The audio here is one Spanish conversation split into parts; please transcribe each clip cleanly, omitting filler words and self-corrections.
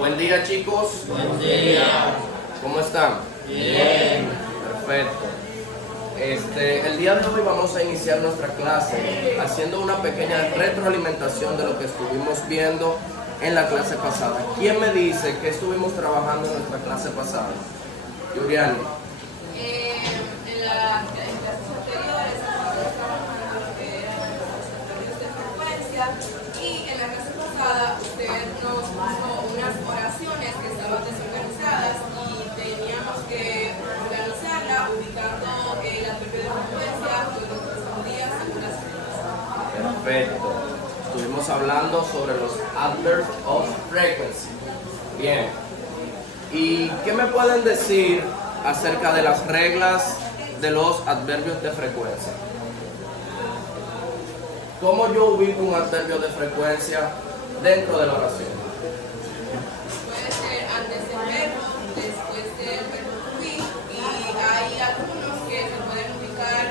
Buen día, chicos. Buen día. ¿Cómo están? Bien. Perfecto. El día de hoy vamos a iniciar nuestra clase haciendo una pequeña retroalimentación de lo que estuvimos viendo en la clase pasada. ¿Quién me dice que estuvimos trabajando en nuestra clase pasada? Yuriani. En las clases anteriores estamos trabajando lo que eran los factores de frecuencia y en la clase pasada usted nos puso unas oraciones que estaban desorganizadas y teníamos que organizarla ubicando el adverbio de frecuencia con lo que correspondía según las frases. Perfecto. Estuvimos hablando sobre los adverbs of frequency. Bien. ¿Y qué me pueden decir acerca de las reglas de los adverbios de frecuencia? ¿Cómo yo ubico un adverbio de frecuencia dentro de la oración? Puede ser antes del verbo, después del verbo to be y hay algunos que se pueden ubicar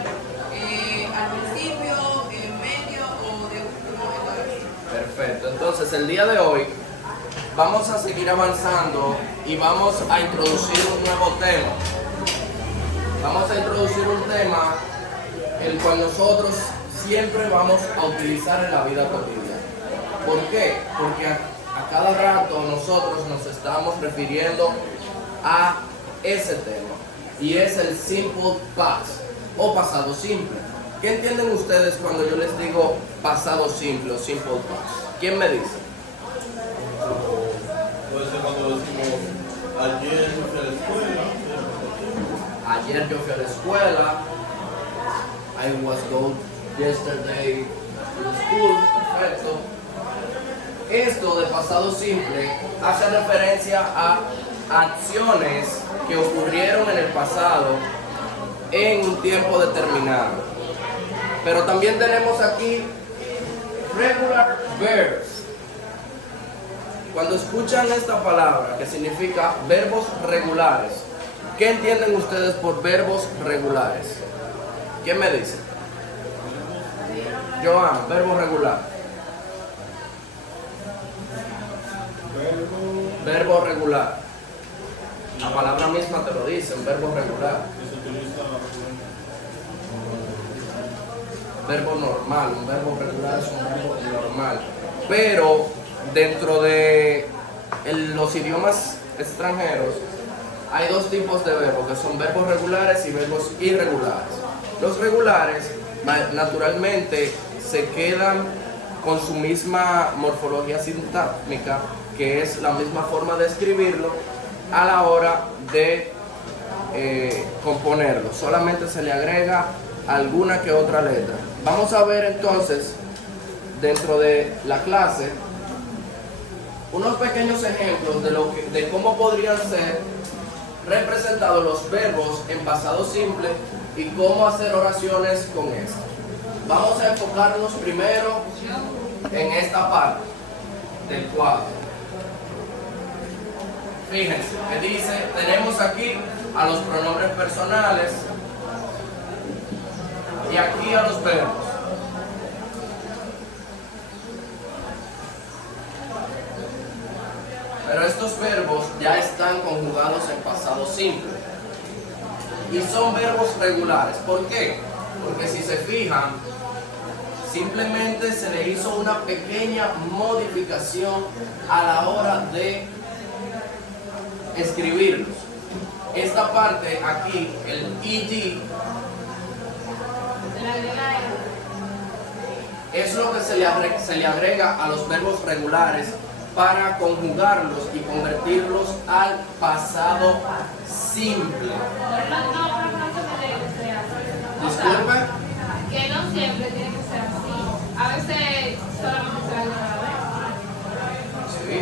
al principio, en medio o de último en la oración. Perfecto. Entonces, el día de hoy vamos a seguir avanzando y vamos a introducir un nuevo tema. Vamos a introducir un tema el cual nosotros siempre vamos a utilizar en la vida cotidiana. ¿Por qué? Porque a cada rato nosotros nos estamos refiriendo a ese tema y es el simple past o pasado simple. ¿Qué entienden ustedes cuando yo les digo pasado simple o simple past? ¿Quién me dice? Puede ser cuando decimos ayer yo fui a la escuela. Ayer yo fui a la escuela. I was go yesterday to school. Perfecto. Esto de pasado simple hace referencia a acciones que ocurrieron en el pasado en un tiempo determinado. Pero también tenemos aquí regular verbs. Cuando escuchan esta palabra que significa verbos regulares, ¿qué entienden ustedes por verbos regulares? ¿Quién me dice? Joan, verbo regular. Verbo regular. La palabra misma te lo dice, un verbo regular. Que se utiliza Verbo normal, un verbo regular es un verbo normal. Pero dentro de los idiomas extranjeros hay dos tipos de verbos, que son verbos regulares y verbos irregulares. Los regulares naturalmente se quedan con su misma morfología sintáctica, que es la misma forma de escribirlo a la hora de componerlo. Solamente se le agrega alguna que otra letra. Vamos a ver entonces dentro de la clase unos pequeños ejemplos de cómo podrían ser representados los verbos en pasado simple y cómo hacer oraciones con esto. Vamos a enfocarnos primero en esta parte del cuadro. Fíjense, me dice, tenemos aquí a los pronombres personales y aquí a los verbos. Pero estos verbos ya están conjugados en pasado simple y son verbos regulares. ¿Por qué? Porque si se fijan, simplemente se le hizo una pequeña modificación a la hora de escribirlos. Esta parte aquí, el ed, es lo que se le agrega a los verbos regulares para conjugarlos y convertirlos al pasado simple. Disculpe. Que no siempre tiene que ser así. A veces solamente se le agrega Sí.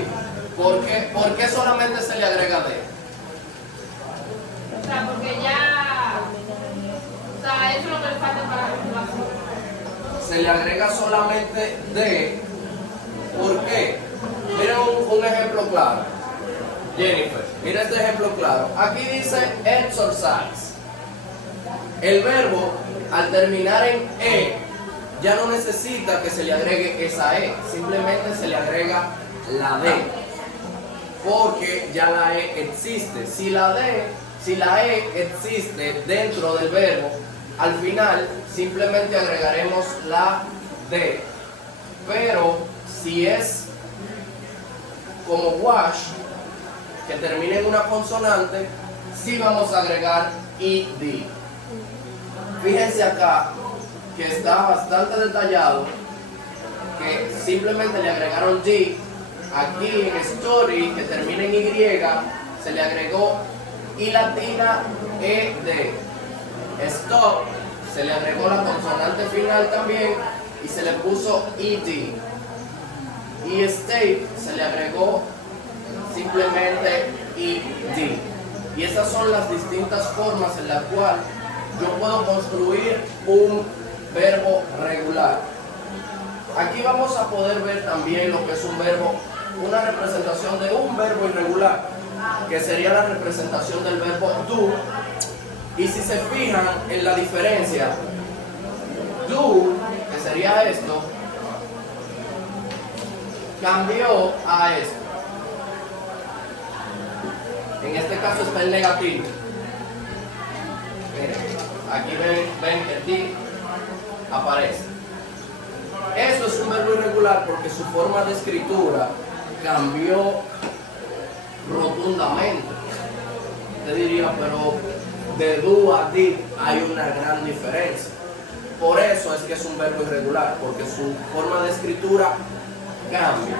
¿Por qué solamente se le agrega de? O sea, porque ya. O sea, eso es lo que le falta para la conjugación. Se le agrega solamente de. ¿Por qué? Miren un ejemplo claro. Jennifer, mira este ejemplo claro. Aquí dice exercise. El verbo, al terminar en E, ya no necesita que se le agregue esa E. Simplemente se le agrega la D. porque ya la E existe. Si la E existe dentro del verbo, al final simplemente agregaremos la D. Pero si es como wash, que termina en una consonante, sí vamos a agregar ed. Fíjense acá que está bastante detallado, que simplemente le agregaron D. Aquí en story, que termina en Y, se le agregó I latina ed. Stop, se le agregó la consonante final también y se le puso ed. Y state, se le agregó simplemente ed. Y esas son las distintas formas en las cuales yo puedo construir un verbo regular. Aquí vamos a poder ver también lo que es un verbo, una representación de un verbo irregular, que sería la representación del verbo do. Y si se fijan en la diferencia, do, que sería esto, cambió a esto. En este caso está el negativo. Miren, aquí ven que el D aparece. Eso es un verbo irregular porque su forma de escritura cambió rotundamente. Te diría, pero de do a did hay una gran diferencia. Por eso es que es un verbo irregular, porque su forma de escritura cambia.